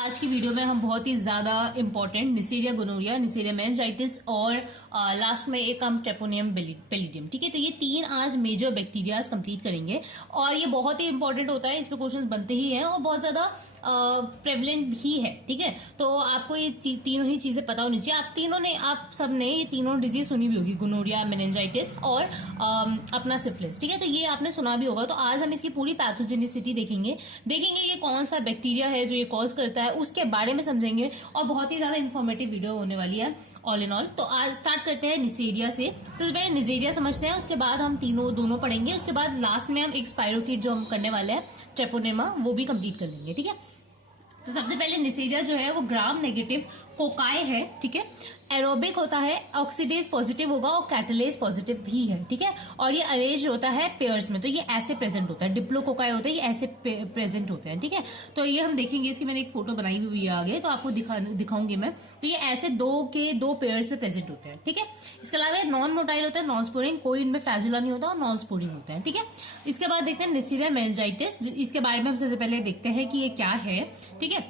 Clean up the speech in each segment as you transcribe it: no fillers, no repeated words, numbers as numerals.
आज की वीडियो में हम बहुत ही ज्यादा important Neisseria gonorrhoeae, Neisseria meningitidis और लास्ट में एक हम ट्रेपोनियम पेलिडियम, ठीक है। तो ये तीन आज मेजर बैक्टीरियाज कंप्लीट करेंगे और ये बहुत ही इंपॉर्टेंट होता है, इस पे क्वेश्चंस बनते ही हैं और बहुत ज्यादा प्रेवलेंट भी है, ठीक है। तो आपको ये तीनों ही चीजें पता होनी चाहिए। आप सबने ये तीनों डिजीज सुनी भी होगी, गोनोरिया, मेनिंजाइटिस और अपना सिफिलिस, ठीक है। तो ये आपने सुना भी होगा। तो आज हम इसकी पूरी पैथोजेनिसिटी देखेंगे कि कौन सा बैक्टीरिया है जो ये कॉज करता है, उसके बारे में समझेंगे और बहुत ही ज्यादा इन्फॉर्मेटिव वीडियो होने वाली है ऑल इन ऑल। तो आज स्टार्ट करते हैं निसेरिया से। सबसे पहले निसेरिया समझते हैं, उसके बाद हम दोनों पढ़ेंगे, उसके बाद लास्ट में हम एक स्पाइरोकीट जो हम करने वाले हैं ट्रेपोनेमा वो भी कंप्लीट कर लेंगे, ठीक है। तो सबसे पहले निसेरिया जो है वो ग्राम नेगेटिव कोकाई है, ठीक है। एरोबिक होता है, ऑक्सीडेज पॉजिटिव होगा और कैटलेज पॉजिटिव भी है, ठीक है। और ये अरेंज होता है पेयर्स में, तो ये ऐसे प्रेजेंट होता है। डिप्लोकोकाई होता है, ये ऐसे प्रेजेंट होते हैं, ठीक है। तो ये हम देखेंगे, इसकी मैंने एक फोटो बनाई हुई है आगे, तो आपको दिखाऊंगी मैं। तो ये ऐसे दो पेयर्स में प्रेजेंट होते हैं, ठीक है। इसके अलावा नॉन मोटाइल होता है, नॉन स्पोरिंग, कोई इनमें फ्लैजुला नहीं होता और नॉन स्पोरिंग होता है, ठीक है। इसके बाद देखते हैं निसेरिया मेनिंजाइटिस, इसके बारे में हम सबसे पहले देखते हैं कि ये क्या है, ठीक है।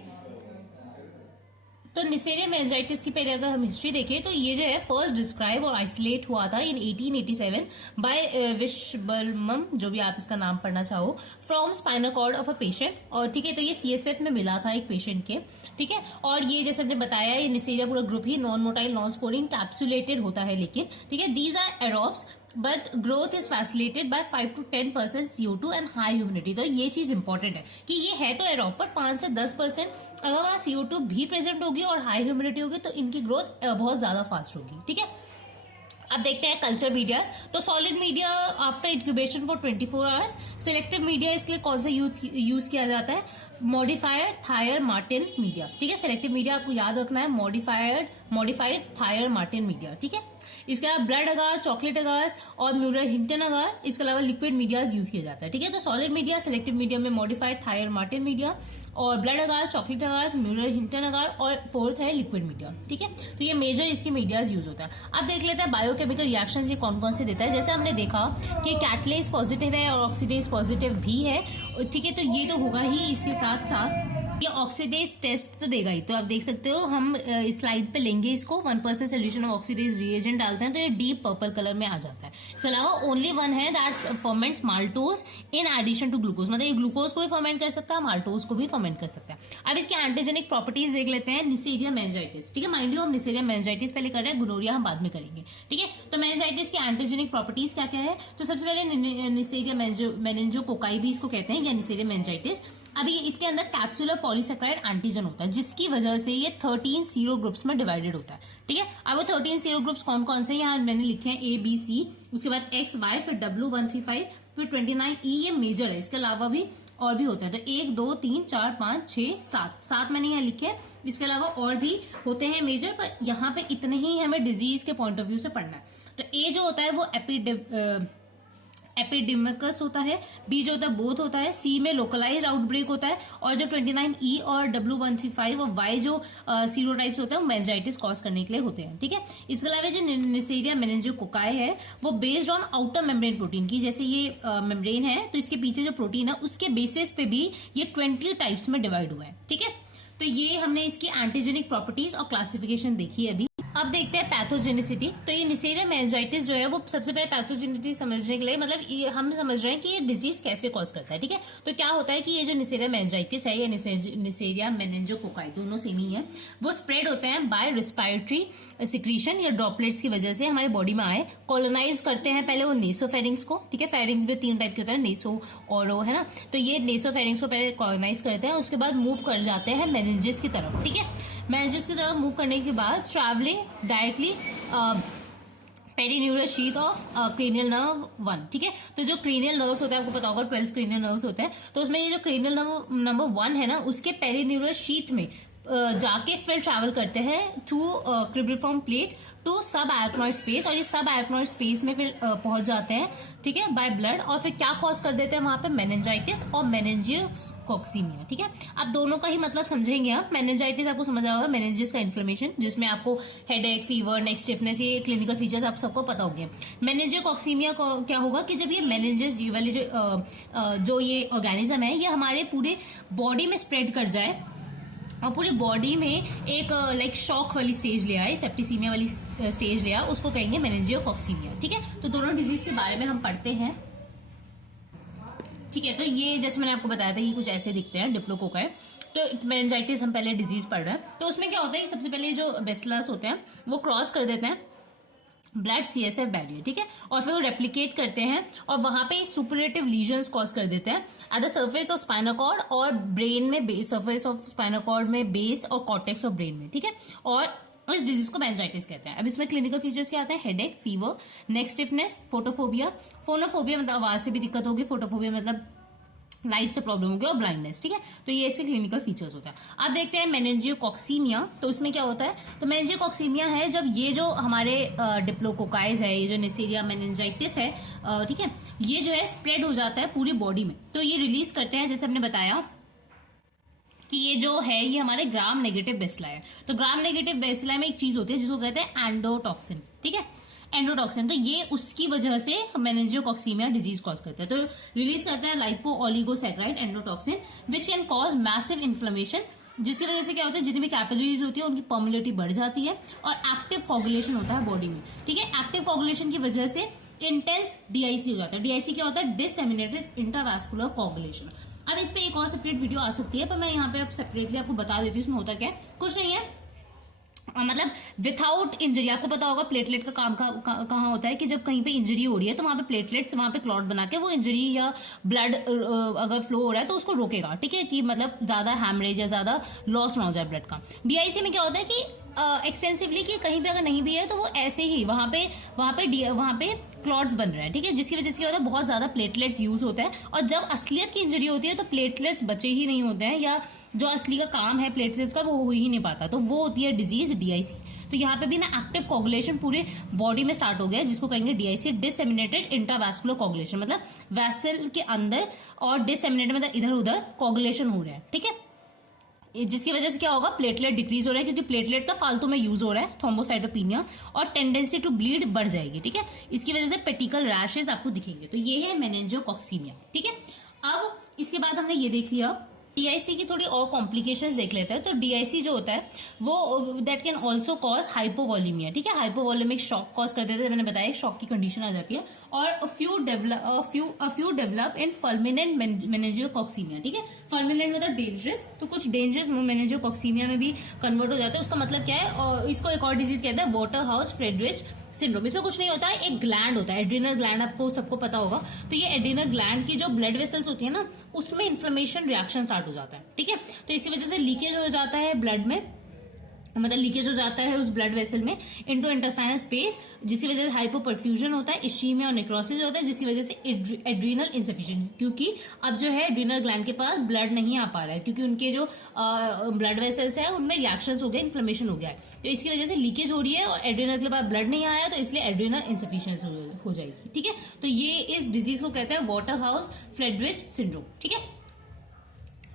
तो निसेरिया मेनिंजाइटिस की पहले अगर हम हिस्ट्री देखें तो ये जो है फर्स्ट डिस्क्राइब और आइसोलेट हुआ था इन 1887 बाय विशबर्मम, जो भी आप इसका नाम पढ़ना चाहो, from spinal cord of a patient. और ठीक है, तो ये सीएसएफ में मिला था एक पेशेंट के, ठीक है। और ये जैसे हमने बताया, ये निसेरिया पूरा ग्रुप ही non motile, non sporing, capsulated होता है, लेकिन ठीक है, these are aerobes but growth is facilitated by 5 to 10% CO2 and high humidity. तो ये चीज इंपॉर्टेंट है कि ये है तो एरोब, पर 5 से 10% अगर वहां CO2 भी प्रेजेंट होगी और हाई ह्यूमिडिटी होगी तो इनकी ग्रोथ बहुत ज्यादा फास्ट होगी, ठीक है। अब देखते हैं कल्चर मीडिया। तो solid media after incubation for 24 hours. Selective media इसके लिए कौन सा यूज किया जाता है? मॉडिफायर थायर मार्टिन मीडिया, ठीक है। सिलेक्टिव मीडिया आपको याद रखना है, मॉडिफाइड थायर मार्टिन मीडिया, ठीक है। इसके अलावा ब्लड अगार, चॉकलेट अगार और म्यूलर हिंटन अगार, इसके अलावा लिक्विड मीडिया यूज किया जाता है, ठीक है। तो सॉलिड मीडिया, सिलेक्टिव मीडिया में मॉडिफाइड थायर मार्टिन मीडिया और ब्लड अगार, चॉकलेट अगार, म्यूलर हिंटन अगार और फोर्थ है लिक्विड मीडिया, ठीक है। तो ये मेजर इसकी मीडियाज यूज होता है। अब देख लेते हैं बायोकेमिकल रिएक्शंस ये कौन कौन से देता है। जैसे हमने देखा कि कैटलेज पॉजिटिव है और ऑक्सीडेज पॉजिटिव भी है, ठीक है। तो ये तो होगा ही, इसके साथ साथ ये ऑक्सीडेज टेस्ट तो देगा ही। तो आप देख सकते हो, हम स्लाइड पे लेंगे इसको, 1% सोल्यूशन ऑफ ऑक्सीडेज रिएजेंट डालते हैं तो ये डीप पर्पल कलर में आ जाता है। इसके अलावा ओनली वन है that ferments maltose in addition to glucose, मतलब ये ग्लूकोज को भी फर्मेंट कर सकता है, माल्टोज को भी फर्मेंट कर सकता है। अब इसके एंटीजेनिक प्रॉपर्टीज देख लेते हैं। निसेरिया मेनिंजाइटिस, ठीक है। माइंड यू, हम निसेरिया मेनिंजाइटिस पहले कर रहे हैं, गोनोरिया हम बाद में करेंगे, ठीक है। तो मेनिंजाइटिस की एंटीजेनिक प्रॉपर्टीज क्या क्या है? तो सबसे पहले निसेरिया मेनिंजोकोकाई भी इसको कहते हैं, या निसेरिया मेनिंजाइटिस। अभी इसके अंदर कैप्सुलर पॉलीसेकेराइड एंटीजन होता है, जिसकी वजह से ये 13 सीरो ग्रुप्स में डिवाइडेड होता है, ठीक है। अब वो 13 सीरो ग्रुप्स कौन कौन से यहाँ मैंने लिखे हैं, ABC, उसके बाद XY, फिर W135, फिर 29E, ये मेजर है। इसके अलावा भी और भी होता है, तो 1 2 3 4 5 6 7 मैंने यहाँ लिखे हैं। इसके अलावा और भी होते हैं मेजर, पर यहाँ पे इतने ही हमें डिजीज के पॉइंट ऑफ व्यू से पढ़ना है। तो A जो होता है वो एपिडेमिकस होता है, बी जो होता है बोथ होता है, सी में लोकलाइज आउटब्रेक होता है, और जो 29E और W135 और Y जो सीरोटाइप्स होते हैं वो मेनिंजाइटिस कॉज करने के लिए होते हैं, ठीक है। इसके अलावा जो निसेरिया मेनिंजोकोकाई है वो based on outer membrane protein की, जैसे ये मेम्ब्रेन है तो इसके पीछे जो प्रोटीन है उसके बेसिस पे भी ये 20 टाइप्स में डिवाइड हुआ है, ठीक है। तो ये हमने इसकी एंटीजेनिक प्रॉपर्टीज और क्लासिफिकेशन देखी है अभी। अब देखते हैं पैथोजेनिसिटी। तो ये निसेरिया मेनिंजाइटिस जो है वो सबसे पहले पैथोजेनिसिटी समझने के लिए, मतलब ये हम समझ रहे हैं कि ये डिजीज कैसे कॉज करता है, ठीक है। तो क्या होता है कि ये जो निसेरिया मेनिंजाइटिस है या निसेरिया मेनिंजोकोकाई, दोनों सेम ही है, वो स्प्रेड होते हैं बाय रेस्पिरेटरी सिक्रीशन या ड्रॉपलेट्स की वजह से हमारे बॉडी में आए। कॉलोनाइज करते हैं पहले वो नेसोफेरिंग्स को, ठीक है। फेरिंग्स में 3 टाइप के होता है, नेसो और वो है ना, तो ये नेसोफेरिंग्स को पहले कॉलोनाइज करते हैं, उसके बाद मूव कर जाते हैं मेनिंजेस की तरफ, ठीक है। मेनिंजेस की तरफ मूव करने के बाद travelling directly perineural sheath of cranial nerve 1, ठीक है। तो जो क्रेनियल नर्व्स होते हैं, आपको पता होगा 12 क्रेनियल नर्व्स होते हैं, तो उसमें ये जो क्रेनियल नंबर 1 है ना, उसके पेरीन्यूरल शीथ में जाके फिर ट्रैवल करते हैं थ्रू क्रिब्रिफॉर्म प्लेट टू सब आर्कनॉइड स्पेस, और ये सब आर्कनॉइड स्पेस में फिर पहुंच जाते हैं, ठीक है, बाय ब्लड, और फिर क्या कॉज कर देते हैं वहां पे? मेनिंजाइटिस और मेनिंजियोकॉक्सीमिया, ठीक है। अब दोनों का ही मतलब समझेंगे आप। मेनिंजाइटिस आपको समझ आएगा, मेनिंजिस का इन्फ्लेमेशन, जिसमें आपको हेडेक, फीवर, नेक स्टिफनेस, ये क्लिनिकल फीचर्स आप सबको पता होंगे। मेनिंजियोकॉक्सीमिया को क्या होगा कि जब ये मेनिंजिस वाले जो ये ऑर्गेनिज्म है ये हमारे पूरे बॉडी में स्प्रेड कर जाए, और पूरी बॉडी में एक लाइक शॉक वाली स्टेज ले आए, सेप्टिसीमिया वाली स्टेज ले आए, उसको कहेंगे मेनिंजियोकॉक्सीमिया। ठीक है, तो दोनों डिजीज के बारे में हम पढ़ते हैं। ठीक है, तो ये जैसे मैंने आपको बताया था, ये कुछ ऐसे दिखते हैं डिप्लोकोकाई। तो मेनिंजाइटिस हम पहले डिजीज पढ़ रहे हैं। तो उसमें क्या होता है कि सबसे पहले जो बेसिलस होते हैं वो क्रॉस कर देते हैं ब्लड CSF बैरियर। ठीक है, और फिर वो रेप्लिकेट करते हैं और वहां पे सुपरेटिव लीजन्स कॉज कर देते हैं at the surface of spinal cord और ब्रेन में, सर्फेस ऑफ स्पाइनल कॉर्ड में, बेस और कॉर्टेक्स ऑफ ब्रेन में। ठीक है, और इस डिजीज को मेनिंजाइटिस कहते हैं। अब इसमें क्लिनिकल फीचर्स क्या आते हैं? Headache, fever, neck stiffness, photophobia. Phonophobia मतलब आवाज से भी दिक्कत होगी, फोटोफोबिया मतलब लाइट से प्रॉब्लम होगी, और ब्लाइंडनेस। ठीक है, तो ये इसके क्लिनिकल फीचर्स होता है। अब देखते हैं मेनिंजियोकॉक्सीमिया। तो उसमें क्या होता है? तो मेनिंजियोकॉक्सीमिया है जब ये जो हमारे डिप्लोकोकाइज है, ये जो नेसेरिया मेनिंजाइटिस है, ठीक है, ये जो है स्प्रेड हो जाता है पूरी बॉडी में। तो ये रिलीज करते हैं, जैसे हमने बताया कि ये जो है ये हमारे ग्राम नेगेटिव बेसिलाई है। तो ग्राम नेगेटिव बेसिलाई में एक चीज होती है जिसको कहते हैं एंडोटॉक्सिन। ठीक है, एंडोटॉक्सिन, तो ये उसकी वजह से मेनिंजियोकॉक्सीमिया डिजीज कॉज करता है। तो रिलीज करता है lipo oligosaccharide endotoxin which can cause massive inflammation, जिसकी वजह से क्या होता है, जितनी भी कैपिलरीज होती है उनकी पर्मिलिटी बढ़ जाती है और एक्टिव कोगुलेशन होता है बॉडी में। ठीक है, एक्टिव कोगुलेशन की वजह से इंटेंस DIC हो जाता है। DIC क्या होता है? डिसएमिनेटेड इंट्रावैस्कुलर कोगुलेशन। अब इस पे एक और सेपरेट वीडियो आ सकती है, पर मैं यहाँ पे अब सेपरेटली आपको बता देती हूँ इसमें होता क्या है। कुछ नहीं है, मतलब विथआउट इंजरी। आपको पता होगा प्लेटलेट का काम कहाँ होता है कि जब कहीं पे इंजरी हो रही है तो वहां पे प्लेटलेट्स वहां पे क्लॉट बना के वो इंजरी या ब्लड अगर फ्लो हो रहा है तो उसको रोकेगा। ठीक है, कि मतलब ज्यादा हैमरेज या ज्यादा लॉस ना हो जाए ब्लड का। DIC में क्या होता है कि एक्सटेंसिवली कि कहीं पे अगर नहीं भी है तो वो ऐसे ही वहां पे क्लॉट्स बन रहे हैं। ठीक है, जिसकी वजह से क्या होता है, बहुत ज्यादा प्लेटलेट्स यूज होता है, और जब असलियत की इंजरी होती है तो प्लेटलेट्स बचे ही नहीं होते हैं, या जो असली का काम है प्लेटलेट्स का वो हो ही नहीं पाता। तो वो होती है डिजीज DIC। तो यहाँ पे भी ना एक्टिव कोगुलेशन पूरे बॉडी में स्टार्ट हो गया है, जिसको कहेंगे DIC, डिसएमिनेटेड इंट्रावैस्कुलर कोगुलेशन, मतलब वैसल के अंदर, और डिसएमिनेटेड मतलब इधर उधर कोगुलेशन हो रहा है। ठीक है, जिसकी वजह से क्या होगा, प्लेटलेट डिक्रीज हो रहा है, क्योंकि प्लेटलेट का फालतू में यूज हो रहा है, थ्रोम्बोसाइटोपिनिया, और टेंडेंसी टू ब्लीड बढ़ जाएगी। ठीक है, इसकी वजह से पेटिकल रैशेस आपको दिखेंगे। तो ये है मेनिंजियोकॉक्सीमिया। ठीक है, अब इसके बाद हमने ये देख लिया, DIC की थोड़ी और कॉम्प्लिकेशंस देख लेते हैं। तो DIC जो होता है वो दैट कैन ऑल्सो कॉज हाइपोवॉल्यूमिया। ठीक है, हाइपोवॉल्यूमिक शॉक कॉज कर देते हैं, मैंने बताया शॉक की कंडीशन आ जाती है, और फ्यू डेवलप इन फल्मिनेंट मेनिंजियोकॉक्सीमिया। ठीक है, फल्मिनेंट मतलब डेंजरस, तो कुछ डेंजरस मेनिंजियोकॉक्सीमिया में भी कन्वर्ट हो जाता है। उसका मतलब क्या है, और इसको एक और डिजीज कहते हैं वॉटर हाउस फ्रेडरिच सिंड्रोम। इसमें कुछ नहीं होता है, एक ग्लैंड होता है, एड्रीनल ग्लैंड, आपको सबको पता होगा। तो ये एड्रीनल ग्लैंड की जो ब्लड वेसल्स होती है ना, उसमें इन्फ्लेमेशन रिएक्शन स्टार्ट हो जाता है। ठीक है, तो इसी वजह से लीकेज हो जाता है ब्लड में, मतलब लीकेज हो जाता है उस ब्लड वेसल में इनटू इंटेस्टाइनल स्पेस, जिसकी वजह से हाइपोपरफ्यूजन होता है, इश्चीमिया और नेक्रोसिस होता है, जिसकी वजह से एड्रीनल इंसफिशिएंसी, क्योंकि अब जो है एड्रीनल ग्लैंड के पास ब्लड नहीं आ पा रहा है, क्योंकि उनके जो ब्लड वेसल्स है उनमें रिएक्शंस हो गए, इन्फ्लेमेशन हो गया है, तो इसकी वजह से लीकेज हो रही है और एड्रीनल के पास ब्लड नहीं आया, तो इसलिए एड्रीनल इंसफिशिएंसी हो जाएगी। ठीक है, तो ये इस डिजीज को कहते हैं वॉटर हाउस फ्रेडरिच सिंड्रोम। ठीक है,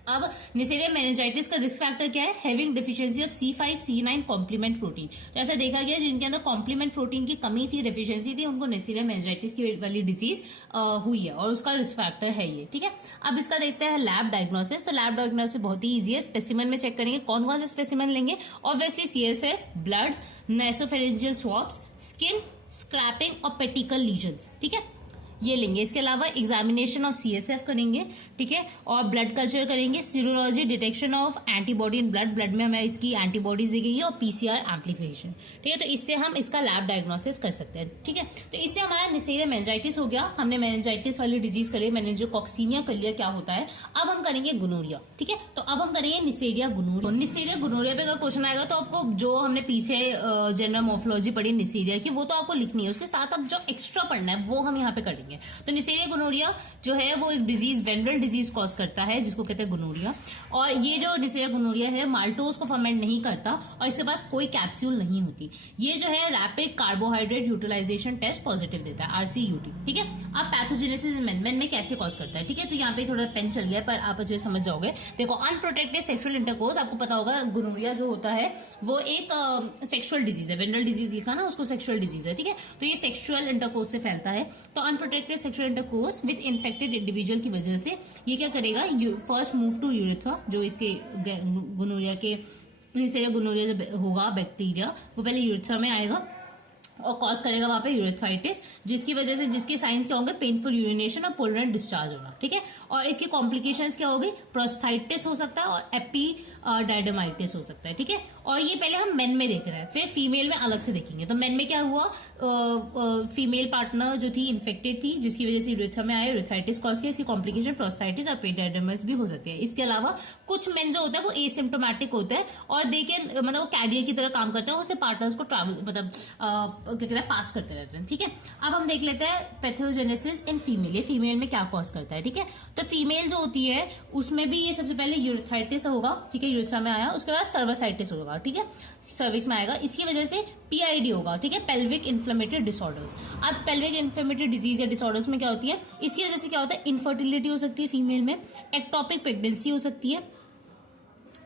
अब नेसेरिया मेनिंजाइटिस का रिस्क फैक्टर क्या है? Having deficiency of C5 C9 complement protein. तो ऐसा देखा गया जिनके अंदर कॉम्प्लीमेंट प्रोटीन की कमी थी, डेफिशिएंसी थी, उनको नेसेरिया मेनिंजाइटिस की वाली डिजीज हुई है, और उसका रिस्क फैक्टर है ये। ठीक है, अब इसका देखते हैं लैब डायग्नोसिस। तो लैब डायग्नोसिस बहुत ही ईजी है, स्पेसिमेन में चेक करेंगे। कौन कौन से स्पेसिमेन लेंगे? Obviously CSF, blood, nasopharyngeal swabs, skin, scraping और पेटिकल लीजन्स। ठीक है, ये लेंगे। इसके अलावा एग्जामिनेशन ऑफ CSF करेंगे। ठीक है, और ब्लड कल्चर करेंगे, serology, detection of antibody in blood में हमें इसकी एंटीबॉडीज दिखेगी, और PCR एम्प्लीफिकेशन। ठीक है, तो इससे हम इसका लैब डायग्नोसिस कर सकते हैं। ठीक है, तो इससे हमारा नेसेरिया मेनिंजाइटिस हो गया, हमने मेनिंजाइटिस वाली डिजीज करी, मेनिंजियोकॉक्सीमिया कर लिया क्या होता है। अब हम करेंगे गोनोरिया। ठीक है, तो अब हम करेंगे नेसेरिया गोनोरिया। नेसेरिया गोनोरिया पे अगर क्वेश्चन आएगा तो आपको जो हमने पीछे जनरल मोर्फोलॉजी पढ़ी नेसेरिया की, वो तो आपको लिखनी है, उसके साथ अब जो एक्स्ट्रा पढ़ना है वो हम यहाँ पे करेंगे। तो नेसेरिया गोनोरिया जो है वो एक डिजीज, वेनरल डिजीज कॉज करता है, जिसको कहते हैं गोनोरिया। और ये जो नेसेरिया गोनोरिया है माल्टोज को फर्मेंट नहीं करता, और इसके पास कोई कैप्सूल नहीं होती। ये जो है rapid carbohydrate utilization test positive देता है, RCUT। ठीक है, अब पैथोजेनेसिस मेन में कैसे कॉज करता है। ठीक है, तो यहाँ पे थोड़ा पेन चल गया है, पर आप जो समझ जाओगे। देखो, अनप्रोटेक्टेड सेक्सुअल इंटरकोर्स, आपको पता होगा गोनोरिया जो होता है वो एक सेक्सुअल डिजीज है, वेनरल डिजीज लिखा ना, उसको सेक्सुअल डिजीज है। ठीक है, तो ये सेक्सुअल इंटरकोर्स से फैलता है। तो unprotected unprotected sexual intercourse with infected individual की वजह से ये क्या करेगा, फर्स्ट मूव टू यूरेथ्रा, जो इसके गोनोरिया के नेसेरिया गोनोरिया जो होगा बैक्टीरिया वो पहले यूरेथ्रा में आएगा और कॉज करेगा वहां पे यूरेथ्राइटिस, जिसकी वजह से जिसके साइंस क्या होंगे, पेनफुल यूरिनेशन और पोलरेंट डिस्चार्ज होना, ठीक है। और इसकी कॉम्प्लिकेशंस क्या होगी, प्रोस्थाइटिस हो सकता है और एपिडाइडमाइटिस हो सकता है, ठीक है। और ये पहले हम मेन में देख रहे हैं, फिर फीमेल में अलग से देखेंगे। तो मेन में क्या हुआ, फीमेल पार्टनर जो थी इन्फेक्टेड थी, जिसकी वजह से यूरेथ्रा में आया, यूरेथ्राइटिस कॉज किया, इसकी कॉम्प्लिकेशन प्रोस्थाइटिस और एपिडाइडमाइटिस भी हो सकती है। इसके अलावा कुछ मेन जो होता है वो एसिम्प्टोमेटिक होता है और देखिए मतलब वो कैरियर की तरह काम करता है, उससे पार्टनर्स को ट्रैवल मतलब क्या कहते हैं पास करते रहते हैं, ठीक है। अब हम देख लेते हैं पैथोजेनेसिस इन फीमेल, ये फीमेल में क्या कॉज करता है, ठीक है। तो फीमेल जो होती है उसमें भी ये सबसे पहले यूरेथ्राइटिस होगा, ठीक है, यूरेथ्रा में आया, उसके बाद सर्वासाइटिस होगा, ठीक है, सर्विक्स में आएगा, इसकी वजह से पीआईडी होगा, ठीक है, पेल्विक इन्फ्लेमेटरी डिसऑर्डर्स। अब पेल्विक इन्फ्लेमेटरी डिजीज या डिसऑर्डर्स में क्या होती है, इसकी वजह से क्या होता है, इनफर्टिलिटी हो सकती है फीमेल में, एक्टोपिक प्रेगनेंसी हो सकती है,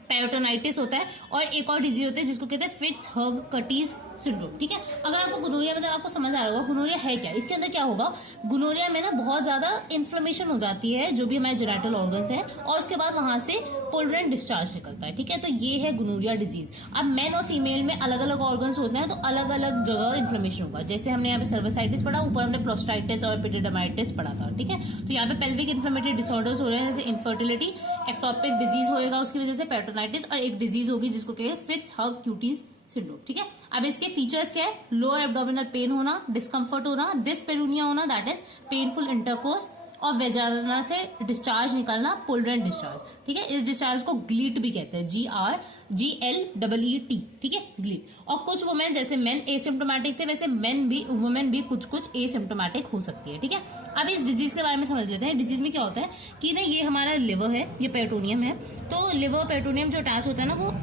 पेरिटोनाइटिस होता है और एक और डिजीज होता है जिसको कहते हैं फिट्स हर्ग कटीज सिंड्रोम, ठीक है। अगर आपको गुनोरिया मतलब आपको समझ आ रहा होगा गुनोरिया है क्या, इसके अंदर क्या होगा, गुनोरिया में ना बहुत ज्यादा इन्फ्लेमेशन हो जाती है जो भी हमारे जेनिटल ऑर्गन्स है और उसके बाद वहां से पोलरेंट डिस्चार्ज निकलता है, ठीक है। तो ये है गुनोरिया डिजीज। अब मेन और फीमेल में अलग अलग ऑर्गन्स होते हैं तो अलग अलग जगह इन्फ्लेमेशन होगा, जैसे हमने यहाँ पे सर्वासाइटिस पढ़ा, ऊपर हमने प्रोस्टाइटिस और एपिडाइडमाइटिस पढ़ा था, ठीक है। तो यहाँ पे पेल्विक इन्फ्लेमेटरी डिसऑर्डर्स हो रहे हैं, जैसे इनफर्टिलिटी, एक्टोपिक डिजीज होएगा उसकी वजह से, पेरिटोनाइटिस, और एक डिजीज होगी जिसको कहते हैं फिट्स हर्ग क्यूटीज सिंड्रोम, ठीक है। अब इसके फीचर्स क्या है, लोअर एब्डोमिनल पेन होना, डिस्कम्फर्ट होना, डिस्पेरूनिया होना, दैट इज पेनफुल इंटरकोर्स, और वेजाना से डिस्चार्ज निकलना, पोलरेंट डिस्चार्ज, ठीक है। इस डिस्चार्ज को ग्लीट भी कहते हैं, GRGLEET, ठीक है, ग्लीट। और कुछ वुमेन जैसे मेन एसिम्प्टोमेटिक थे वैसे वुमेन भी कुछ एसिम्प्टोमेटिक हो सकती है, ठीक है। अब इस डिजीज के बारे में समझ लेते हैं। डिजीज में क्या होता है कि ना ये हमारा लिवर है, ये पेरिटोनियम है, तो लिवर पेरिटोनियम जो अटैच होता है ना वो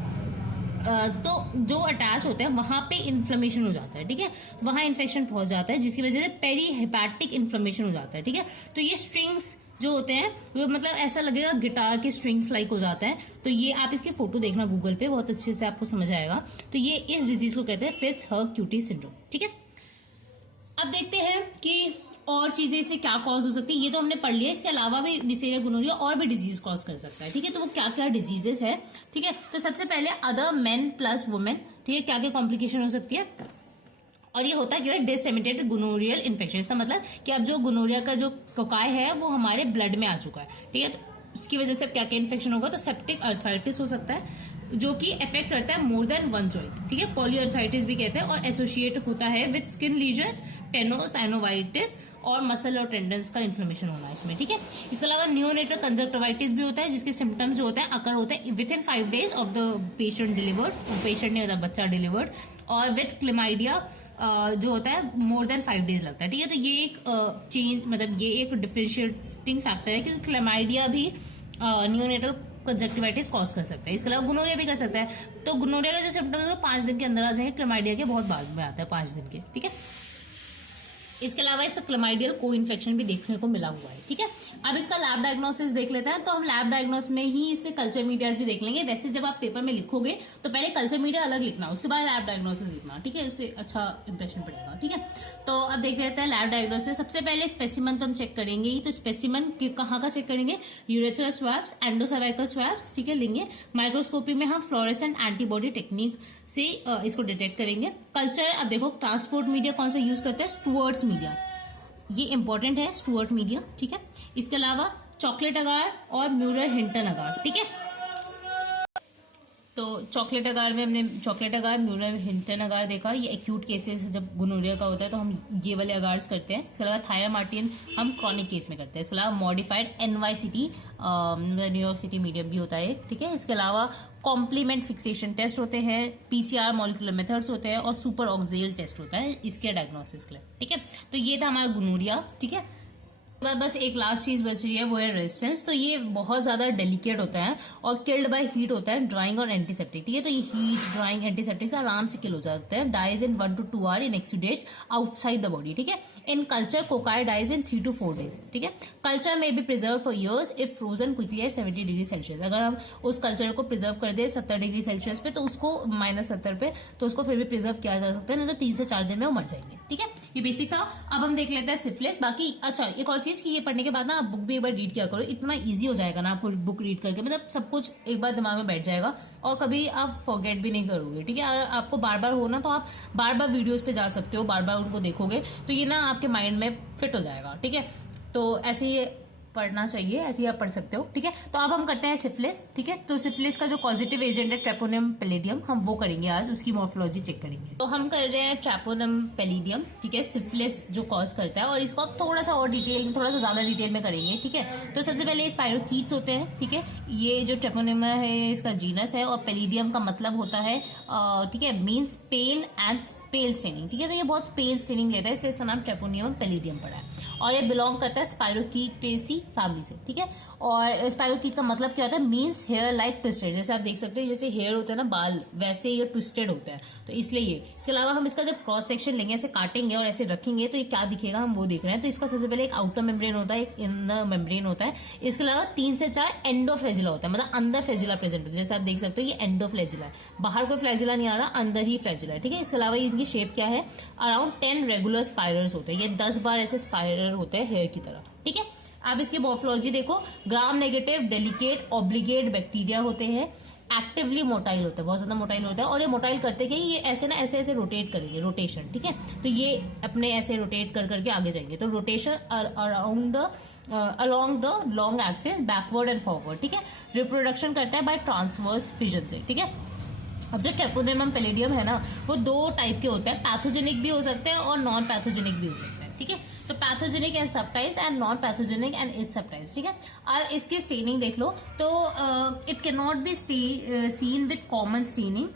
तो जो अटैच होता है वहां पे इन्फ्लेमेशन हो जाता है, ठीक है, वहां इन्फेक्शन पहुंच जाता है जिसकी वजह से पेरी हेपेटिक इन्फ्लेमेशन हो जाता है, ठीक है। तो ये स्ट्रिंग्स जो होते हैं वो मतलब ऐसा लगेगा गिटार के स्ट्रिंग्स लाइक हो जाता है। तो ये आप इसकी फोटो देखना गूगल पे, बहुत अच्छे से आपको समझ आएगा। तो ये इस डिजीज को कहते हैं फिट्स हर्ग क्यूटी सिंड्रोम, ठीक है। अब देखते हैं कि और चीजें इससे क्या कॉज हो सकती है, ये तो हमने पढ़ लिया, इसके अलावा भी नेसेरिया गोनोरिया और भी डिजीज कॉज कर सकता है, ठीक है। तो वो क्या क्या डिजीजेस है, ठीक है। तो सबसे पहले अदर मेन प्लस वुमेन, ठीक है, क्या क्या कॉम्प्लिकेशन हो सकती है, और ये होता क्या है, डिसेमिनेटेड गोनोरियल इन्फेक्शन। इसका मतलब कि अब जो गोनोरिया का जो कोकाई है वो हमारे ब्लड में आ चुका है, ठीक है। तो उसकी वजह से क्या क्या इन्फेक्शन होगा, तो सेप्टिक अर्थराइटिस हो सकता है जो कि इफेक्ट करता है मोर देन वन जॉइंट, ठीक है, पॉलीअर्थराइटिस भी कहते हैं, और एसोसिएट होता है विद स्किन लीजन्स, टेनोस, एनोवाइटिस और मसल और टेंडन्स का इन्फ्लेमेशन होना इसमें, ठीक है। इसके अलावा नियोनेटल कंजक्टिवाइटिस भी होता है जिसके सिम्टम्स जो होते हैं अकर होते हैं with in 5 days of the patient delivered, patient नहीं होता बच्चा डिलीवर्ड, और विद क्लेमाइडिया जो होता है मोर देन 5 days लगता है, ठीक है। तो ये एक चेंज मतलब ये एक डिफरेंशिएटिंग फैक्टर है क्योंकि क्लेमाइडिया भी नियोनेटल कंजक्टिवाइटिस कॉज कर सकता है। इसके अलावा गुनोरिया भी कर सकता है। तो गुनोरिया का जो सिम्टम्स है 5 दिन के अंदर आ जाएंगे, क्लेमाइडिया के बहुत बाद में आता है 5 दिन के, ठीक है। इसके अलावा इसका क्लेमाइडियल को इन्फेक्शन भी देखने को मिला हुआ है, ठीक है। अब इसका लैब डायग्नोसिस देख लेते हैं। तो हम लैब डायग्नोसिस में ही इसके कल्चर मीडियाज भी देख लेंगे। वैसे जब आप पेपर में लिखोगे तो पहले कल्चर मीडिया अलग लिखना, उसके बाद लैब डायग्नोसिस लिखना, ठीक है, उससे अच्छा इंप्रेशन पड़ेगा, ठीक है। तो अब देख लेते हैं लैब डायग्नोसिस। सबसे पहले स्पेसिमन तो हम चेक करेंगे ही। तो स्पेसिमन कहाँ का चेक करेंगे, यूरेथ्रल स्वैब्स, एंडोसर्वाइकल स्वैब्स, ठीक है, लेंगे। माइक्रोस्कोपी में हम फ्लोरेसेंट एंटीबॉडी टेक्निक से इसको डिटेक्ट करेंगे। कल्चर, अब देखो ट्रांसपोर्ट मीडिया कौन सा यूज करते हैं, स्टुअर्ट्स मीडिया, ये इंपॉर्टेंट है, स्टुअर्ट मीडिया, ठीक है। इसके अलावा चॉकलेट अगार और म्यूलर हिंटन अगार, ठीक है। तो चॉकलेट अगार में हमने चॉकलेट अगार, म्यूलर हिंटन अगार देखा, ये एक्यूट केसेस जब गोनोरिया का होता है तो हम ये वाले अगार्स करते हैं। इसके अलावा थायरामार्टिन हम क्रॉनिक केस में करते हैं। इसके अलावा modified NYCT New York city medium भी होता है, ठीक है। इसके अलावा कॉम्प्लीमेंट फिक्सेशन टेस्ट होते हैं, PCR मॉलिक्यूलर मेथड्स होते हैं और सुपर ऑक्सेल टेस्ट होता है इसके डायग्नोसिस के लिए, ठीक है। तो ये था हमारा गोनोरिया, ठीक है। बस एक लास्ट चीज बच रही है, वो है रेजिस्टेंस। तो ये बहुत ज्यादा डेलिकेट होता है और किल्ड बाय हीट होता है, ड्राइंग और एंटीसेप्टिक। ठीक है, तो ये हीट, ड्राइंग, एंटीसेप्टिक से आराम से किल हो जाता है। Dies in 1 to 2 hour in exudates outside the body. ठीक है, in culture cocci dies in 3 to 4 days। ठीक है, कल्चर में be preserve for years if frozen quickly at 70 degree Celsius. अगर हम उस कल्चर को प्रिजर्व कर दे 70 डिग्री सेल्सियस पे, तो उसको -70 पे, तो उसको फिर भी प्रिजर्व किया जा सकता है, नहीं तो 3 से 4 दिन में वो मर जाएंगे। ठीक है, ये बेसिक था। अब हम देख लेते हैं सिफिलिस। बाकी अच्छा एक और चीज कि ये पढ़ने के बाद ना आप बुक भी एक बार रीड किया करो, इतना इजी हो जाएगा ना आपको बुक रीड करके, मतलब सब कुछ एक बार दिमाग में बैठ जाएगा और कभी आप फॉरगेट भी नहीं करोगे। ठीक है, अगर आपको बार बार हो ना, तो आप बार बार वीडियोस पे जा सकते हो, बार बार उनको देखोगे, तो ये ना आपके माइंड में फिट हो जाएगा। ठीक है, तो ऐसे ही पढ़ना चाहिए, ऐसे ही आप पढ़ सकते हो। ठीक है, तो अब हम करते हैं सिफिलिस। ठीक है, तो सिफिलिस का जो पॉजिटिव एजेंट है ट्रेपोनियम पैलिडियम, हम वो करेंगे आज, उसकी मॉर्फोलॉजी चेक करेंगे। तो हम कर रहे हैं ट्रेपोनियम पैलिडियम। ठीक है, सिफिलिस जो कॉज करता है, और इसको आप थोड़ा सा और डिटेल, थोड़ा सा ज्यादा डिटेल में करेंगे। ठीक है, तो सबसे पहले स्पाइरोकीट्स होते हैं। ठीक है, ये जो ट्रेपोनियम है इसका जीनस है, और पैलिडियम का मतलब होता है ठीक है, means pale and pale staining. ठीक है, तो ये बहुत पेल स्टेनिंग लेता है, इसलिए इसका नाम ट्रेपोनियम पैलिडियम पड़ा है, और ये बिलोंग करता है स्पाइरोकीटेसी फैमिली से। ठीक है, और स्पाइरोकीट का मतलब क्या होता है, मीन्स हेयर लाइक ट्विस्टेड। जैसे आप देख सकते हो, जैसे हेयर होता है ना बाल, वैसे ये ट्विस्टेड होता है, तो इसलिए ये। इसके अलावा हम इसका जब क्रॉस सेक्शन लेंगे, ऐसे काटेंगे और ऐसे रखेंगे, तो ये क्या दिखेगा हम वो देख रहे हैं। तो इसका सबसे पहले एक आउटर मेम्ब्रेन होता है, एक इनर मेम्ब्रेन होता है। इसके अलावा 3 से 4 एंडोफ्लैजिला होता है, मतलब अंदर फ्लैजिला प्रेजेंट होता है। जैसे आप देख सकते हो, ये एंडोफ्लैजिला है, बाहर कोई फ्लैजिला नहीं आ रहा, अंदर ही फ्लैजिला है। ठीक है, इसके अलावा इनकी शेप क्या है, अराउंड 10 रेगुलर स्पाइरल्स होते हैं, ये 10 बार ऐसे स्पाइरल होते हैं हेयर की तरह। ठीक है, आप इसकी मॉर्फोलॉजी देखो, gram negative delicate obligate bacteria होते हैं, एक्टिवली मोटाइल होता है, बहुत ज्यादा मोटाइल होता है, और ये मोटाइल करते कि ये ऐसे ना ऐसे ऐसे रोटेट करेंगे, रोटेशन। ठीक है, तो ये अपने ऐसे रोटेट कर करके आगे जाएंगे, तो rotation around along the long axis backward and forward. ठीक है, रिप्रोडक्शन करता है बाय ट्रांसवर्स फिजन से। ठीक है, अब जो ट्रेपोनियम पैलिडियम है ना, वो 2 टाइप के होते हैं, पैथोजेनिक भी हो सकते हैं और नॉन पैथोजेनिक भी हो सकते हैं। ठीक है, तो pathogenic and subtypes and non pathogenic and it's subtypes. ठीक है, और इसकी स्टेनिंग देख लो, तो it can not be seen with common staining.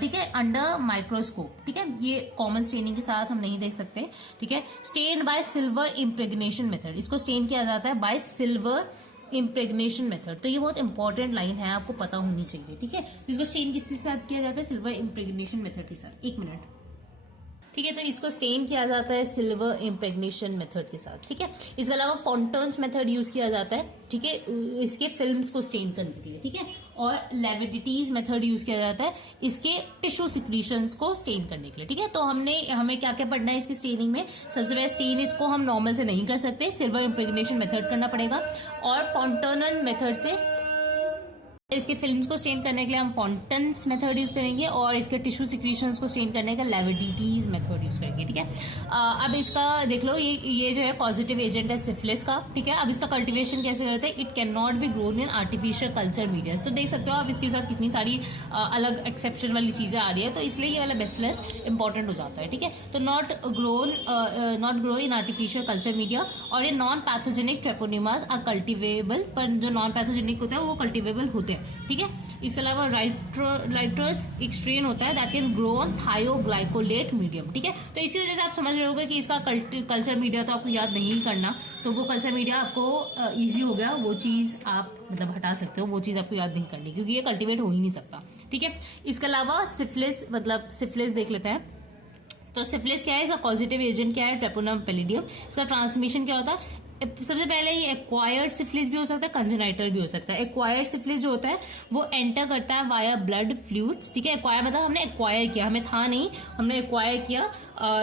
ठीक है, अंडर माइक्रोस्कोप। ठीक है, ये कॉमन स्टेनिंग के साथ हम नहीं देख सकते। ठीक है, स्टेन बाय सिल्वर इम्प्रेग्नेशन मेथड, इसको स्टेन किया जाता है बाय सिल्वर इम्प्रेग्नेशन मेथड। तो ये बहुत इंपॉर्टेंट लाइन है, आपको पता होनी चाहिए। ठीक है, इसको स्टेन किसके साथ किया जाता है, सिल्वर इम्प्रेग्नेशन मेथड के साथ। 1 मिनट। ठीक है, तो इसको स्टेन किया जाता है सिल्वर इम्प्रेग्नेशन मेथड के साथ। ठीक है, इसके अलावा फॉन्टर्न्स मेथड यूज किया जाता है। ठीक है, इसके फिल्म्स को स्टेन करने के लिए। ठीक है, और लेविडिटीज मेथड यूज किया जाता है इसके टिश्यू सिक्रीशंस को स्टेन करने के लिए। ठीक है, तो हमें क्या क्या पढ़ना है इसकी स्टेनिंग में। सबसे पहले स्टेन इसको हम नॉर्मल से नहीं कर सकते, सिल्वर इम्प्रेग्नेशन मेथड करना पड़ेगा, और फॉन्टर्नल मेथड से इसके फिल्म्स को स्टेन करने के लिए हम फॉन्टन्स मेथड यूज करेंगे, और इसके टिश्यू सिक्रीशंस को स्टेन करने का लेविडिटीज मेथड यूज करेंगे। ठीक है, अब इसका देख लो, ये जो है पॉजिटिव एजेंट है सिफिलिस का। ठीक है, अब इसका कल्टीवेशन कैसे करते हैं, it can not be grown in artificial culture media. तो देख सकते हो आप इसके साथ कितनी सारी अलग एक्सेप्शन वाली चीजें आ रही है, तो इसलिए ये वाला बेस्टलेस इंपॉर्टेंट हो जाता है। ठीक है, तो not grow in artificial culture media, और ये नॉन पैथोजेनिक ट्रेपोनिमास आर कल्टिवेबल, पर जो नॉन पैथोजेनिक होता है वो कल्टिवेबल होते हैं। ठीक है, इसके अलावा राइट्रस एक स्ट्रेन होता है that can grow on thioglycollate medium. ठीक है, तो इसी वजह से आप समझ रहे होगे कि इसका कल्चर मीडिया तो आपको याद नहीं करना, तो वो कल्चर मीडिया आपको इजी हो गया, वो चीज आप मतलब हटा सकते हो, वो चीज आपको याद नहीं करनी, क्योंकि ये कल्टिवेट हो ही नहीं सकता। ठीक है, इसके अलावा सिफिलिस देख लेते हैं। तो सिफिलिस क्या है, इसका पॉजिटिव एजेंट क्या है, ट्रेपोनियम पैलिडियम। इसका ट्रांसमिशन क्या होता है, सबसे पहले ये एक्वायर्ड सिफिलिस भी हो सकता है, कंजेनाइटल भी हो सकता है। एक्वायर्ड सिफिलिस जो होता है वो एंटर करता है वाया ब्लड फ्लूइड्स। ठीक है, एक्वायर मतलब हमने एक्वायर किया, हमें था नहीं, हमने एक्वायर किया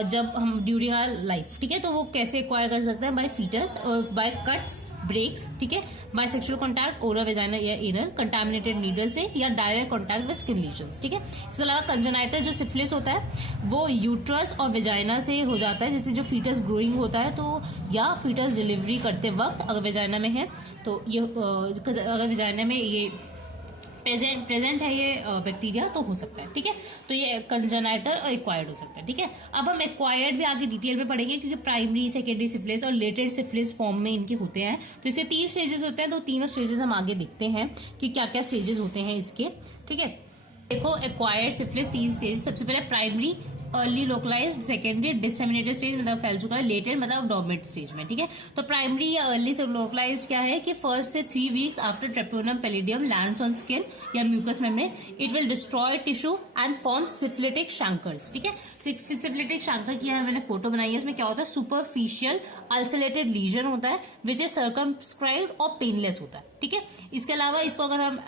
जब हम ड्यूरिंग आवर लाइफ। ठीक है, तो वो कैसे एक्वायर कर सकता है, बाय फीटस और बाय कट्स ब्रेक्स। ठीक है, by sexual contact, oral vagina या एनल, कंटामिनेटेड नीडल से, या direct contact with skin lesions. ठीक है, इसके अलावा कंजेनाइटल जो सिफिलिस होता है वो यूट्रस और वेजाइना से हो जाता है, जैसे जो फीटस ग्रोइंग होता है, तो या फीटस डिलीवरी करते वक्त अगर वेजाइना में है, तो ये अगर वेजाइना में ये प्रेजेंट है ये बैक्टीरिया, तो हो सकता है। ठीक है, तो ये कंजेनाइटल और एक्वायर्ड हो सकता है। ठीक है, अब हम एक्वायर्ड भी आगे डिटेल में पढ़ेंगे, क्योंकि प्राइमरी, सेकेंडरी सिफिलिस और लेटेड सिफिलिस फॉर्म में इनके होते हैं। तो इससे 3 स्टेजेस होते हैं, तो तीनों स्टेजेस हम आगे देखते हैं कि क्या क्या स्टेजेस होते हैं इसके। ठीक है, देखो एक्वायर्ड सिफिलिस 3 स्टेज। सबसे पहले primary early localized, secondary disseminated stage मतलब फैल चुका है, लेटेंट मतलब डोर्मेंट स्टेज में, ठीक है। तो प्राइमरी या अर्ली से लोकलाइज्ड क्या है कि 1 से 3 weeks after Treponema pallidum lands on skin या mucous membrane, it will destroy tissue and form syphilitic chancres, ठीक है। सिफिलिटिक शैंकर की मैंने फोटो बनाई है, इसमें क्या होता है, सुपरफिशियल अल्सरेटेड लीजन होता है विच इज सर्कमस्क्राइब्ड और पेनलेस होता है, ठीक है। इसके अलावा इसको अगर हम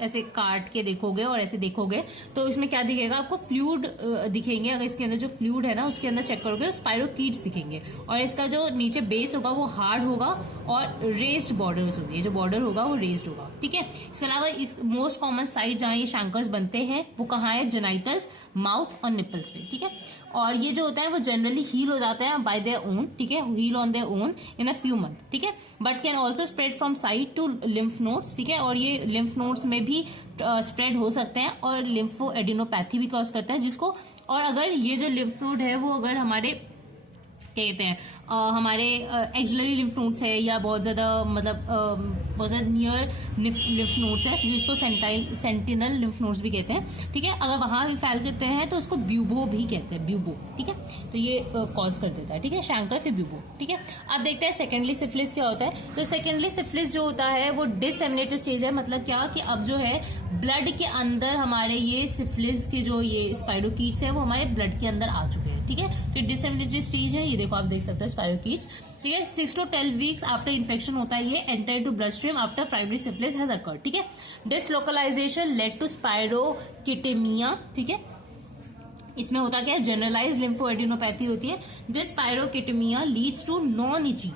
ऐसे काट के देखोगे और ऐसे देखोगे तो इसमें क्या दिखेगा आपको, फ्लूइड दिखेंगे। अगर इसके अंदर जो फ्लूइड है ना उसके अंदर चेक करोगे तो स्पाइरोकीट्स दिखेंगे, और इसका जो नीचे बेस होगा वो हार्ड होगा और रेस्ड बॉर्डर्स होंगे, जो बॉर्डर होगा वो रेस्ड होगा, ठीक है। इसके अलावा इस मोस्ट कॉमन साइट जहां ये शैंकर्स बनते हैं वो कहाँ है, जेनाइटल्स, माउथ और निपल्स पे, ठीक है। और ये जो होता है वो जनरली हील हो जाता है बाय देयर ओन, ठीक है, heal on their own in a few month, ठीक है। But can also spread from site to lymph nodes, ठीक है। और ये लिम्फ नोड्स में भी स्प्रेड हो सकते हैं और लिम्फो एडिनोपैथी भी कॉज करता है जिसको, और अगर ये जो लिम्फ नोड है वो अगर हमारे क्या कहते हैं हमारे एक्सिलरी लिम्फ नोड्स है या बहुत ज्यादा मतलब बहुत ज्यादा नियर लिम्फ नोड्स है जिसको सेंटिनल लिम्फ नोड्स भी कहते हैं, ठीक है। अगर वहां भी फैल करते हैं तो उसको ब्यूबो भी कहते हैं, ब्यूबो, ठीक है। तो ये कॉज कर देता है, ठीक है, शैंकर फिर ब्यूबो, ठीक है। अब देखते हैं सेकेंडली सिफिलिस क्या होता है। तो सेकेंडली सिफिलिस जो होता है वो डिसएमिनेटेड स्टेज है, मतलब क्या कि अब जो है ब्लड के अंदर हमारे ये सिफिलिस के जो ये स्पाइरोकीट्स है वो हमारे ब्लड के अंदर आ चुके हैं, ठीक है। तो डिसएमिनेटेड स्टेज है, ये देखो आप देख सकते हो स्पाइरोकीट्स, ठीक है। 6 to 12 वीक्स आफ्टर इन्फेक्शन होता है, ये enter to blood stream after primary syphilis has occurred, ठीक है। डिसलोकलाइजेशन लेड टू स्पाइरोकिटेमिया, ठीक है। इसमें होता क्या है, जनरलाइज लिम्फोएडिनोपैथी होती है। This spirochaetemia leads to non itchy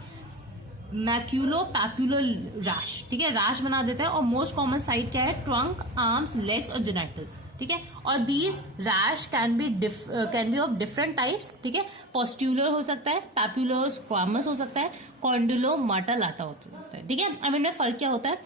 maculo papular rash, ठीक है, रैश बना देता है। और मोस्ट कॉमन साइट क्या है, ट्रंक, आर्म्स, लेग्स और जेनाइटल्स, ठीक है। और these rash can be of different types, ठीक है। पॉस्ट्यूलर हो सकता है, पैपुलर स्क्वामस हो सकता है, कॉन्डुलोमाटा लाटा होता है, ठीक है। अब इनमें फर्क क्या होता है,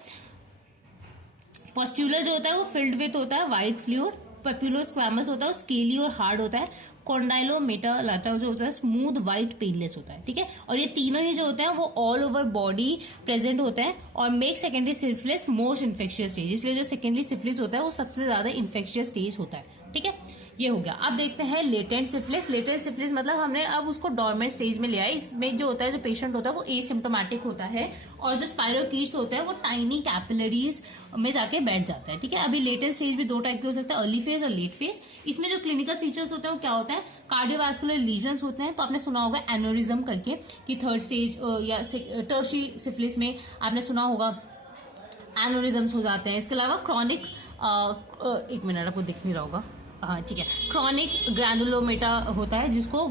पॉस्ट्यूलर जो होता है वो फिल्ड विथ होता है व्हाइट फ्लूइड, पैपुलर स्क्वामस होता है वो स्केली और हार्ड होता है, कॉन्डाइलोमेटा लाटा जो होता है स्मूथ व्हाइट पेनलेस होता है, ठीक है। और ये तीनों ही जो होते हैं वो ऑल ओवर बॉडी प्रेजेंट होते हैं और make secondary syphilis most infectious stage, इसलिए जो सेकेंडरी सिफिलिस होता है वो सबसे ज्यादा इन्फेक्शियस स्टेज होता है, ठीक है। ये हो गया। अब देखते हैं लेटेंट सिफिलिस। लेटेंट सिफिलिस मतलब हमने अब उसको डॉर्मेंट स्टेज में ले आए। इसमें जो होता है, जो पेशेंट होता है वो एसिम्प्टोमेटिक होता है और जो स्पाइरोकीट्स होते हैं वो टाइनी कैपिलरीज में जाके बैठ जाता है, ठीक है। अभी लेटेंट स्टेज भी 2 टाइप के हो सकता है, अर्ली फेज और लेट फेज। इसमें जो क्लिनिकल फीचर्स होते हैं वो क्या होता है, कार्डियोवास्कुलर लीजन्स होते हैं। तो आपने सुना होगा एनोरिज्म करके कि 3rd स्टेज या टर्शियरी सिफिलिस में आपने सुना होगा एनोरिज्म्स हो जाते हैं। इसके अलावा क्रॉनिक एक मिनट आपको दिख नहीं रहा होगा, हाँ ठीक है, क्रॉनिक ग्रैनुलोमेटा होता है जिसको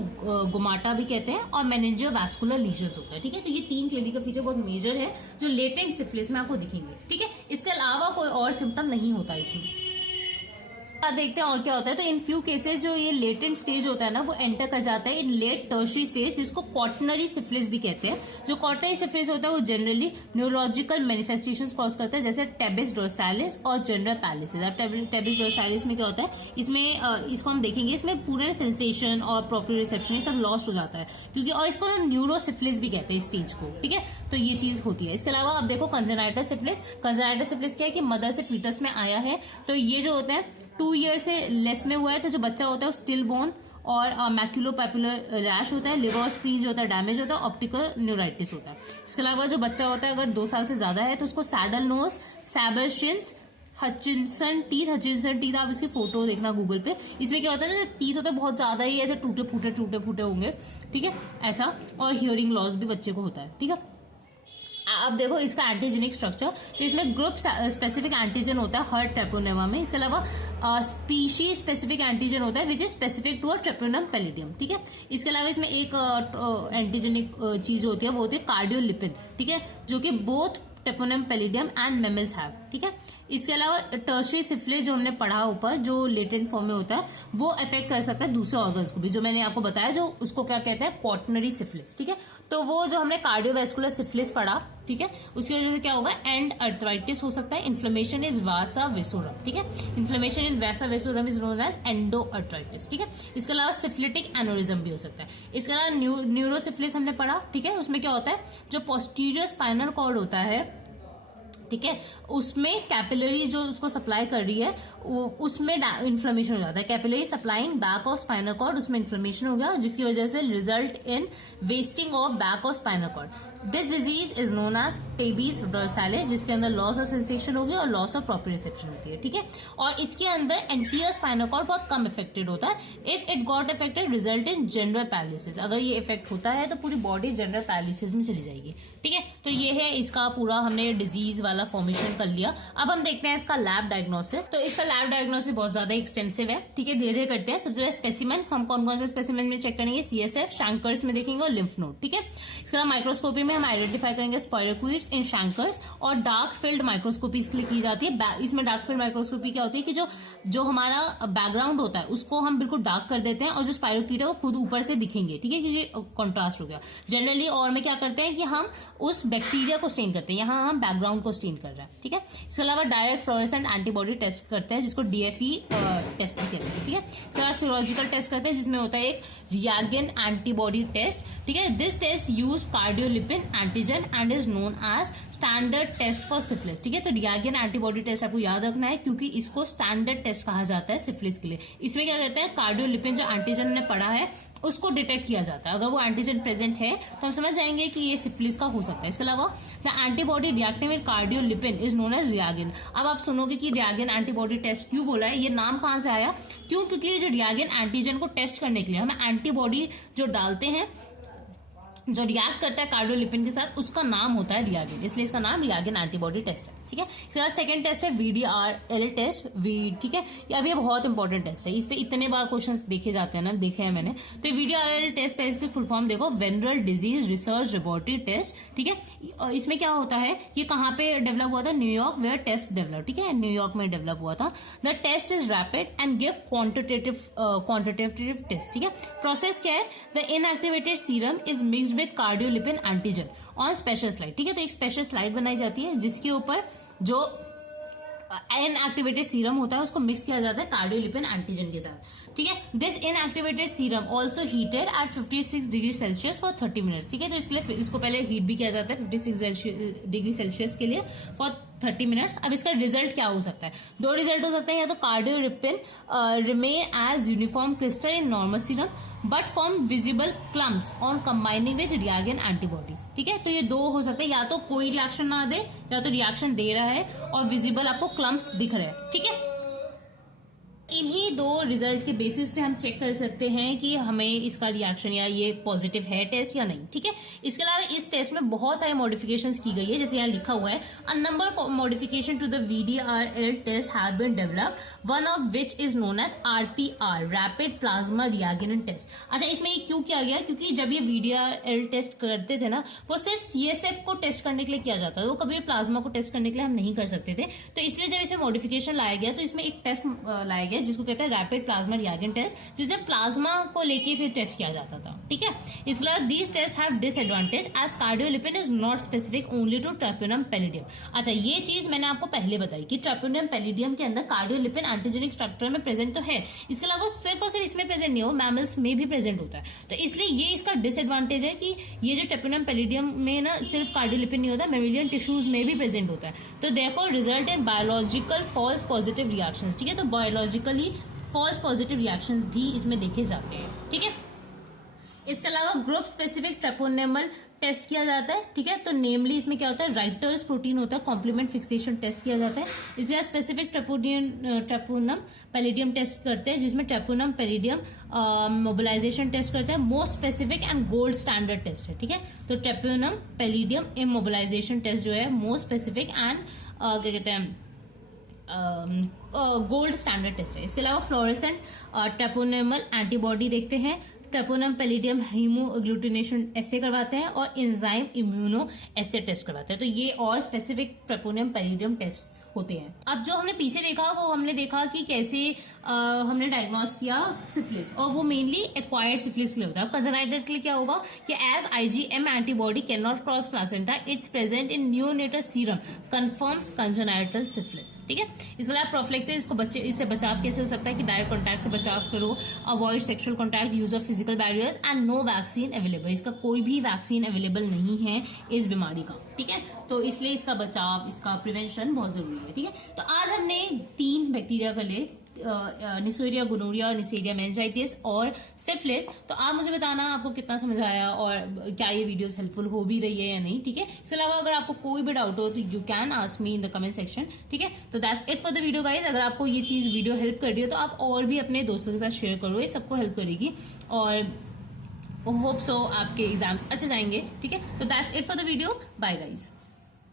गुमाटा भी कहते हैं, और मेनिंजियोवास्कुलर लीजन्स होता है, ठीक है। तो ये 3 क्लिनिकल फीचर बहुत मेजर है जो लेटेंट सिफिलिस में आपको दिखेंगे, ठीक है। इसके अलावा कोई और सिम्टम नहीं होता इसमें। अब देखते हैं और क्या होता है। तो इन फ्यू केसेस जो ये लेटेंट स्टेज होता है ना वो एंटर कर जाता है इन लेट टर्शरी स्टेज जिसको क्वाटनरी सिफिलिस भी कहते हैं। जो क्वाटनरी सिफिलिस होता है वो जनरली न्यूरोलॉजिकल मैनिफेस्टेशंस कॉज करता है, जैसे टेबिस डोर्सालिस और जनरल पैलिसिस। अब टेबिस डोर्सालिस में क्या होता है, इसमें इसको हम देखेंगे, इसमें पूरे सेंसेशन और प्रॉपर रिसेप्शन ये सब लॉस्ट हो जाता है क्योंकि, और इसको ना न्यूरोसिफिलिस भी कहते हैं इस स्टेज को, ठीक है। तो ये चीज होती है। इसके अलावा अब देखो कंजेनाइटल सिफिलिस। कंजेनाइटल सिफिलिस क्या है कि मदर से फीटस में आया है, तो ये जो होता है 2 ईयर से लेस में हुआ है तो जो बच्चा होता है वो स्टिल बोर्न, और मैक्यूलोपैपुलर रैश होता है, लिवर और स्प्लीन जो होता है डैमेज होता है, ऑप्टिकल न्यूराइटिस होता है। इसके अलावा जो बच्चा होता है अगर 2 साल से ज्यादा है तो उसको सैडल नोज, सैबरशिन्स, हचिनसन टीथ आप इसकी फोटो देखना गूगल पे। इसमें क्या होता है ना, टीथ होता है बहुत ज्यादा ही ऐसे टूटे फूटे होंगे, ठीक है, ऐसा। और हियरिंग लॉस भी बच्चे को होता है, ठीक है। अब देखो इसका एंटीजेनिक स्ट्रक्चर, तो इसमें ग्रुप स्पेसिफिक एंटीजन होता है हर ट्रेपोनेमा में। इसके अलावा स्पीशीज स्पेसिफिक एंटीजन होता है which is specific to a Treponema pallidum, ठीक है। इसके अलावा इसमें एक एंटीजेनिक चीज होती है, वो होती है कार्डियोलिपिन, ठीक है, जो कि both Treponema pallidum and mammals have, ठीक है। इसके अलावा टर्शियरी सिफिलिस जो हमने पढ़ा ऊपर, जो लेटेंट फॉर्म में होता है, वो अफेक्ट कर सकता है दूसरे ऑर्गन्स को भी, जो मैंने आपको बताया, जो उसको क्या कहते हैं, क्वाटनरी सिफिलिस, ठीक है। तो वो जो हमने कार्डियोवैस्कुलर सिफिलिस पढ़ा, ठीक है, उसकी वजह से क्या होगा, एंड अर्थराइटिस हो सकता है। इन्फ्लेमेशन इज वासा वेसोरम, ठीक है, inflammation in vasa vasorum is known as endo arteritis, ठीक है। इसके अलावा सिफिलिटिक एनोरिज्म भी हो सकता है। इसके अलावा न्यूरोसिफिलिस हमने पढ़ा, ठीक है, उसमें क्या होता है, जो पोस्टीरियर स्पाइनल कॉर्ड होता है ठीक है, उसमें कैपिलरी जो उसको सप्लाई कर रही है उसमें इन्फ्लेमेशन हो जाता है। Capillary supplying back of spinal cord, उसमें इन्फ्लेमेशन हो गया जिसकी वजह से result in wasting of back of spinal cord. This disease is known as tabes dorsalis, जिसके अंदर लॉस ऑफ सेंसेशन होगी और लॉस ऑफ प्रोप्रियोसेप्शन होती है। ठीक है, और इसके अंदर एंटीरियर स्पाइनल कॉर्ड बहुत कम इफेक्टेड होता है। If it got affected result in general paralysis, अगर ये इफेक्ट होता है तो पूरी बॉडी जनरल पैरालिसिस में चली जाएगी। ठीक है, तो ये है इसका पूरा, हमने डिजीज वाला फॉर्मेशन कर लिया। अब हम देखते हैं इसका लैब डायग्नोसिस। तो इसका लैब डायग्नोसिस बहुत ज्यादा एक्सटेंसिव है। ठीक है, धीरे धीरे करते हैं। सबसे पहले स्पेसिमेन, हम कौन कौन से स्पेसिमेन में चेक करेंगे, सीएसएफ, शैंकर्स में देखेंगे और लिम्फ नोड। ठीक है, इसके अलावा माइक्रोस्कोपी में हम आइडेंटिफाई करेंगे स्पाइरोक्यूट्स इन शैंकर्स, और डार्क फील्ड माइक्रोस्कोपी इसके लिए की जाती है। इसमें डार्क फील्ड माइक्रोस्कोपी क्या होती है कि जो हमारा बैकग्राउंड होता है उसको हम बिल्कुल डार्क कर देते हैं और जो स्पाइरोक्यूट है वो खुद ऊपर से दिखेंगे। ठीक है, क्योंकि कॉन्ट्रास्ट हो गया जनरली। और में क्या करते हैं कि हम उस बैक्टीरिया को स्टेन करते हैं, यहाँ हम बैकग्राउंड को स्टेन कर रहे हैं। ठीक है, इसके अलावा डायरेक्ट फ्लोरेसेंट एंटीबॉडी टेस्ट करते हैं जिसको डीएफई टेस्ट भी कहते हैं। ठीक है, इसके बाद सीरोलॉजिकल टेस्ट करते हैं जिसमें होता है एक रिएगेंट एंटीबॉडी टेस्ट। ठीक है, this test use cardiolipin antigen and is known as standard test for syphilis. ठीक है, तो रिएगेंट एंटीबॉडी टेस्ट आपको याद रखना है क्योंकि इसको स्टैंडर्ड टेस्ट कहा जाता है सिफिलिस के लिए। इसमें क्या कहते हैं, कार्डियोलिपिन जो एंटीजन ने पढ़ा है उसको डिटेक्ट किया जाता है। अगर वो एंटीजन प्रेजेंट है तो हम समझ जाएंगे कि ये सिफिलिस का हो सकता है। इसके अलावा the antibody reacting with cardiolipin is known as reagent. अब आप सुनोगे कि रिएगेंट एंटीबॉडी टेस्ट क्यों बोला है, ये नाम कहां से आया, क्यों, क्योंकि ये जो रिएगेंट एंटीजन को टेस्ट करने के लिए हम एंटीबॉडी जो डालते हैं, जो रिएक्ट करता है कार्डियोलिपिन के साथ, उसका नाम होता है रिएगेंट, इसलिए इसका नाम रिएगेंट एंटीबॉडी टेस्ट है। ठीक है, इसके बाद सेकंड टेस्ट है VDRL टेस्ट। ठीक है, ये बहुत इंपॉर्टेंट टेस्ट है, इस पे इतने बार क्वेश्चंस देखे जाते हैं ना, देखे हैं मैंने। तो VDRL टेस्ट पे इसकी फुल फॉर्म देखो, venereal disease research laboratory test. ठीक है, इसमें क्या होता है, ये कहाँ पे डेवलप हुआ था, न्यूयॉर्क वेयर टेस्ट डेवलप। ठीक है, न्यूयॉर्क में डेवलप हुआ था। The test is rapid and give quantitative test. ठीक है, प्रोसेस क्या है, the inactivated serum is mixed with cardiolipin antigen on special slide. ठीक है, तो एक स्पेशल स्लाइड बनाई जाती है जिसके ऊपर जो इनएक्टिवेटेड सीरम होता है उसको मिक्स किया जाता है कार्डियोलिपिन एंटीजन के साथ। ठीक है, this inactivated serum also heated at 56 degree Celsius for 30 minutes. ठीक है, तो इसको पहले हीट भी किया जाता है 56 डिग्री सेल्सियस के लिए फॉर 30 मिनट्स। अब इसका रिजल्ट क्या हो सकता है, दो रिजल्ट हो सकते हैं, या तो cardiolipin remain as uniform crystal in normal serum but form visible clumps on combining with reagent antibodies. ठीक है, तो ये दो हो सकते हैं, या तो कोई रिएक्शन ना दे या तो रिएक्शन दे रहा है और विजिबल आपको क्लम्प्स दिख रहे हैं। ठीक है, इन्हीं दो रिजल्ट के बेसिस पे हम चेक कर सकते हैं कि हमें इसका रिएक्शन या ये पॉजिटिव है टेस्ट या नहीं। ठीक है, इसके अलावा इस टेस्ट में बहुत सारे मॉडिफिकेशंस की गई है, जैसे यहाँ लिखा हुआ है, a number of modification to the VDRL test have been developed, one of which is known as RPR, rapid plasma reagent test. अच्छा, इसमें ये क्यों किया गया, क्योंकि जब ये VDRL टेस्ट करते थे ना, वो सिर्फ CSF को टेस्ट करने के लिए किया जाता था, वो कभी प्लाज्मा को टेस्ट करने के लिए हम नहीं कर सकते थे। तो इसलिए जब इसमें मॉडिफिकेशन लाया गया तो इसमें एक टेस्ट लाया गया जिसको कहते हैं रैपिड प्लाज्मा रिएगेंट टेस्ट, जिसमें प्लाज्मा को लेके फिर टेस्ट किया जाता था। ठीक है, इसके अलावा these test have disadvantage as cardiolipin is not specific only to Treponema pallidum. अच्छा, ये चीज मैंने आपको पहले बताई कि ट्रैप्योनियम पैलिडियम के अंदर कार्डियोलिपिन एंटीजेनिक स्ट्रक्चर में प्रेजेंट तो है, इसके अलावा सिर्फ और सिर्फ इसमें प्रेजेंट नहीं हो, मैमल्स में भी प्रेजेंट होता है। तो इसलिए ये इसका डिसएडवांटेज है कि ये जो ट्रैप्योनियम पैलिडियम में ना सिर्फ कार्डियोलिपिन नहीं होता, मैमेलियन टिश्यूज में भी प्रेजेंट होता है। तो therefore result in biological false positive reactions. ठीक है, तो बायोलॉजिकली फॉल्स पॉजिटिव रिएक्शंस भी इसमें देखे जाते हैं। ठीक है, इसके अलावा ग्रुप स्पेसिफिक ट्रेपोनेमल टेस्ट किया जाता है। ठीक है, तो नेमली इसमें क्या होता है, राइटर्स प्रोटीन होता है, कॉम्प्लीमेंट फिक्सेशन टेस्ट किया जाता है। इसके स्पेसिफिक ट्रेपोनम पैलिडियम टेस्ट करते हैं, जिसमें ट्रेपोनम पैलिडियम मोबिलाइजेशन टेस्ट करते हैं, most specific and gold standard test है। ठीक है, तो ट्रेपोनम पैलिडियम इमोबिलाइजेशन टेस्ट जो है मोस्ट स्पेसिफिक एंड क्या कहते हैं गोल्ड स्टैंडर्ड टेस्ट है। इसके अलावा फ्लोरेसेंट ट्रेपोनेमल एंटीबॉडी देखते हैं, ट्रेपोनम पैलिडियम हीमोग्लूटिनेशन ऐसे करवाते हैं और एंजाइम इम्यूनो ऐसे टेस्ट करवाते हैं। तो ये और स्पेसिफिक ट्रेपोनम पैलिडियम टेस्ट होते हैं। अब जो हमने पीछे देखा वो हमने देखा कि कैसे हमने डायग्नोस किया सिफिलिस, और वो मेनली एक्वायर्ड सिफिलिस के लिए होता है। कंजेनाइटल के लिए क्या होगा कि as IgM antibody can not cross placenta, it's present in neonatal serum confirms congenital syphilis. ठीक है, इसके अलावा प्रोफिलैक्सिस, इससे बचाव कैसे हो सकता है कि डायरेक्ट कॉन्टैक्ट से बचाव करो, avoid sexual contact, use of physical barriers and no vaccine available. इसका कोई भी वैक्सीन अवेलेबल नहीं है इस बीमारी का। ठीक है, तो इसलिए इसका बचाव, इसका प्रिवेंशन बहुत जरूरी है। ठीक है, तो आज हमने 3 बैक्टीरिया का ले, निसोरिया गोनोरिया, निसोरिया मेनिंजाइटिस और सिफिलिस। तो आप मुझे बताना आपको कितना समझ आया और क्या ये वीडियोस हेल्पफुल हो भी रही है या नहीं। ठीक है, इसके अलावा अगर आपको कोई भी डाउट हो तो you can ask me in the comment section. ठीक है, तो that's it for the video guys. अगर आपको ये चीज वीडियो हेल्प कर रही हो तो आप और भी अपने दोस्तों के साथ शेयर करो, ये सबको हेल्प करेगी और होप सो आपके एग्जाम्स अच्छे जाएंगे। ठीक है, तो that's it for the video, bye guys.